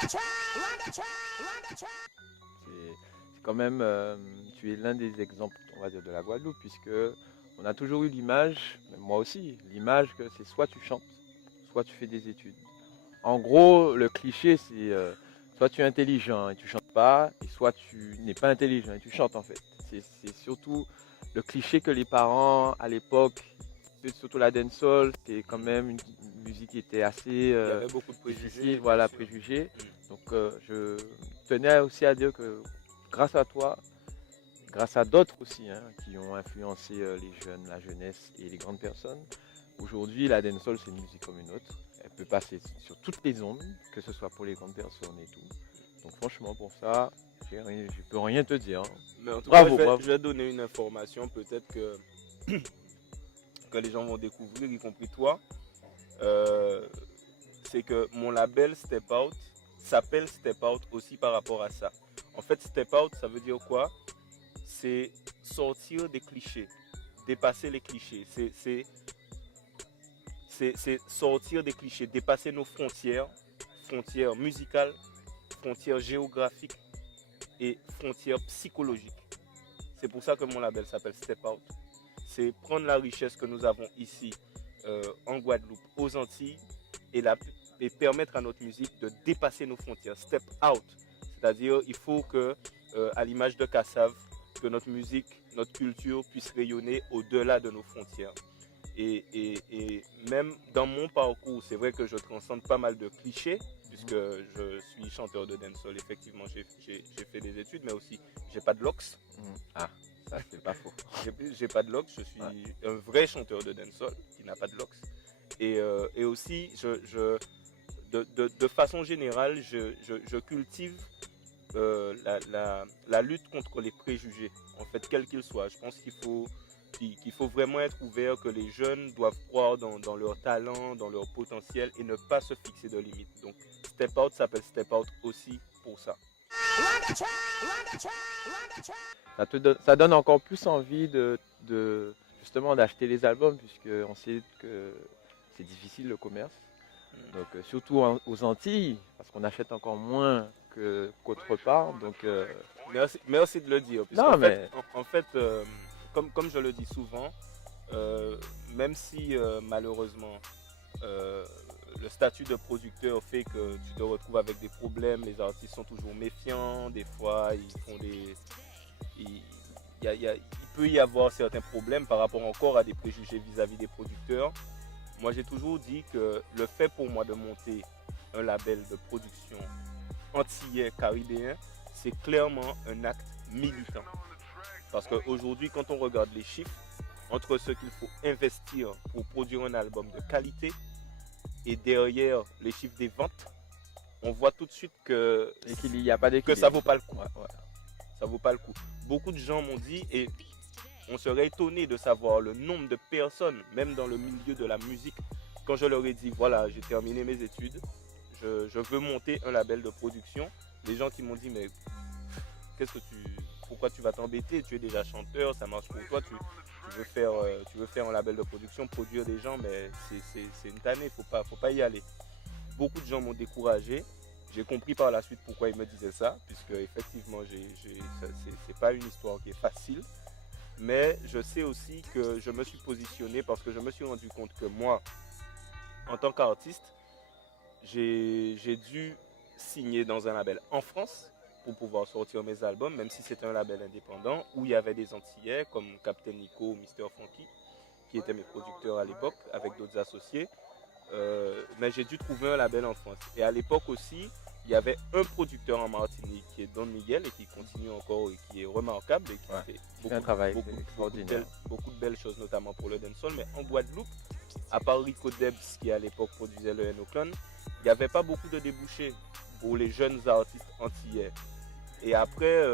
C'est quand même, tu es l'un des exemples, on va dire, de la Guadeloupe, puisque on a toujours eu l'image, même moi aussi, l'image que c'est soit tu chantes, soit tu fais des études. En gros, le cliché, c'est soit tu es intelligent et tu chantes pas, et soit tu n'es pas intelligent et tu chantes en fait. C'est surtout le cliché que les parents à l'époque, surtout la dancehall, c'est quand même une musique qui était assez Il y avait beaucoup de difficile, préjugés, bien voilà, sûr. préjugée. Mm. Donc je tenais aussi à dire que grâce à toi, grâce à d'autres aussi hein, qui ont influencé les jeunes, la jeunesse et les grandes personnes, aujourd'hui la dancehall c'est une musique comme une autre. Elle peut passer sur toutes les ondes, que ce soit pour les grandes personnes et tout. Donc franchement pour ça, je peux rien te dire. Hein. Mais en tout cas, Bravo, bravo. je vais donner une information peut-être que les gens vont découvrir, y compris toi. Euh, c'est que mon label Step Out s'appelle Step Out aussi par rapport à ça. En fait, Step Out, ça veut dire quoi? C'est sortir des clichés, dépasser les clichés. C'est sortir des clichés, dépasser nos frontières, frontières musicales, frontières géographiques et frontières psychologiques. C'est pour ça que mon label s'appelle Step Out. C'est prendre la richesse que nous avons ici en Guadeloupe, aux Antilles, et, et permettre à notre musique de dépasser nos frontières. Step out. C'est-à-dire, il faut que, à l'image de Kassav, que notre musique, notre culture puisse rayonner au-delà de nos frontières. Et même dans mon parcours, c'est vrai que je transcende pas mal de clichés, puisque je suis chanteur de dancehall. Effectivement, j'ai fait des études, mais aussi, j'ai pas de locks. Ah, ça c'est pas faux. J'ai pas de locks, je suis un vrai chanteur de dancehall qui n'a pas de locks. Et aussi, de façon générale, je cultive la lutte contre les préjugés, en fait, quels qu'ils soient. Je pense qu'il faut vraiment être ouvert, que les jeunes doivent croire dans leur talent, dans leur potentiel et ne pas se fixer de limites. Donc, Step Out s'appelle Step Out aussi pour ça. Ça donne encore plus envie justement d'acheter les albums, puisque on sait que c'est difficile le commerce. Donc surtout aux Antilles, parce qu'on achète encore moins qu'autre part. Donc merci de le dire, non puisqu'en fait, mais comme je le dis souvent, même si malheureusement euh, le statut de producteur fait que tu te retrouves avec des problèmes, les artistes sont toujours méfiants, des fois ils font des... Il, il peut y avoir certains problèmes par rapport encore à des préjugés vis-à-vis des producteurs. Moi j'ai toujours dit que le fait pour moi de monter un label de production antillais caribéen, c'est clairement un acte militant. Parce qu'aujourd'hui, quand on regarde les chiffres, entre ce qu'il faut investir pour produire un album de qualité et derrière les chiffres des ventes, on voit tout de suite que, il n'y a pas que d'équilibre. ça vaut pas le coup. Ouais. Ça vaut pas le coup. Beaucoup de gens m'ont dit, et on serait étonné de savoir le nombre de personnes, même dans le milieu de la musique, quand je leur ai dit, voilà, j'ai terminé mes études, je veux monter un label de production. Les gens qui m'ont dit, mais pourquoi tu vas t'embêter? Tu es déjà chanteur, ça marche pour toi, tu veux faire un label de production, produire des gens, mais c'est une tannée, faut pas y aller. Beaucoup de gens m'ont découragé. J'ai compris par la suite pourquoi ils me disaient ça, puisque effectivement, c'est pas une histoire qui est facile. Mais je sais aussi que je me suis positionné parce que je me suis rendu compte que moi, en tant qu'artiste, j'ai dû signer dans un label en France pour pouvoir sortir mes albums, même si c'était un label indépendant où il y avait des Antillais comme Captain Nico ou Mr. Funky, qui étaient mes producteurs à l'époque, avec d'autres associés. Mais j'ai dû trouver un label en France. Et à l'époque aussi, il y avait un producteur en Martinique qui est Don Miguel et qui continue encore et qui est remarquable et qui fait beaucoup de belles choses, notamment pour le dancehall. Mais en Guadeloupe, à part Rico Debs qui à l'époque produisait le N-Oclone, il n'y avait pas beaucoup de débouchés pour les jeunes artistes antillais. Et après,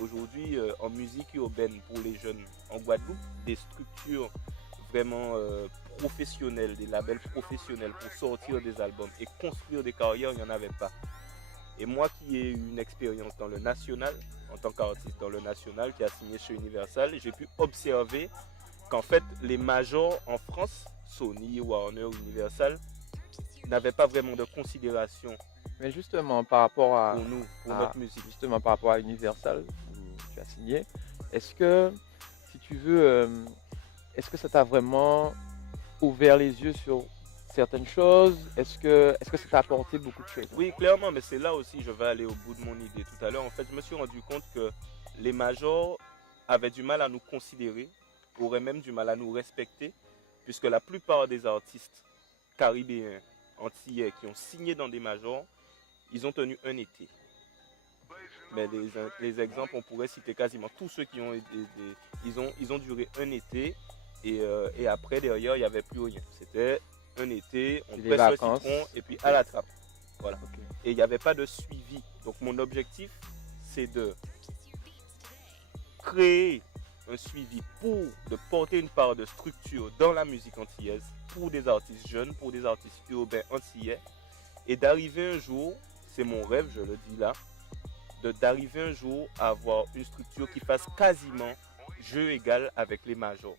aujourd'hui, en musique urbaine pour les jeunes en Guadeloupe, des structures vraiment professionnelles, des labels professionnels pour sortir des albums et construire des carrières, il n'y en avait pas. Et moi qui ai eu une expérience dans le national, en tant qu'artiste dans le national, qui a signé chez Universal, j'ai pu observer qu'en fait, les majors en France, Sony, Warner, Universal, n'avaient pas vraiment de considération Mais justement, par rapport à, pour nous, pour à- notre musique. justement, par rapport à Universal, où tu as signé, est-ce que, si tu veux, est-ce que ça t'a vraiment ouvert les yeux sur certaines choses? Est-ce que ça t'a apporté beaucoup de choses? Oui, clairement, mais c'est là aussi je vais aller au bout de mon idée tout à l'heure. En fait, je me suis rendu compte que les majors avaient du mal à nous considérer, auraient même du mal à nous respecter, puisque la plupart des artistes caribéens, antillais, qui ont signé dans des majors, ils ont tenu un été. Mais les exemples, on pourrait citer quasiment tous ceux qui ont ils ont duré un été et après, derrière, il n'y avait plus rien. C'était un été, on C'est des presse le vacances. citron et puis à la trappe. Voilà. Ok. Et il n'y avait pas de suivi. Donc mon objectif, c'est de créer un suivi de porter une part de structure dans la musique antillaise pour des artistes jeunes, pour des artistes urbains antillais, et d'arriver un jour, c'est mon rêve, je le dis là, d'arriver un jour à avoir une structure qui fasse quasiment jeu égal avec les majors.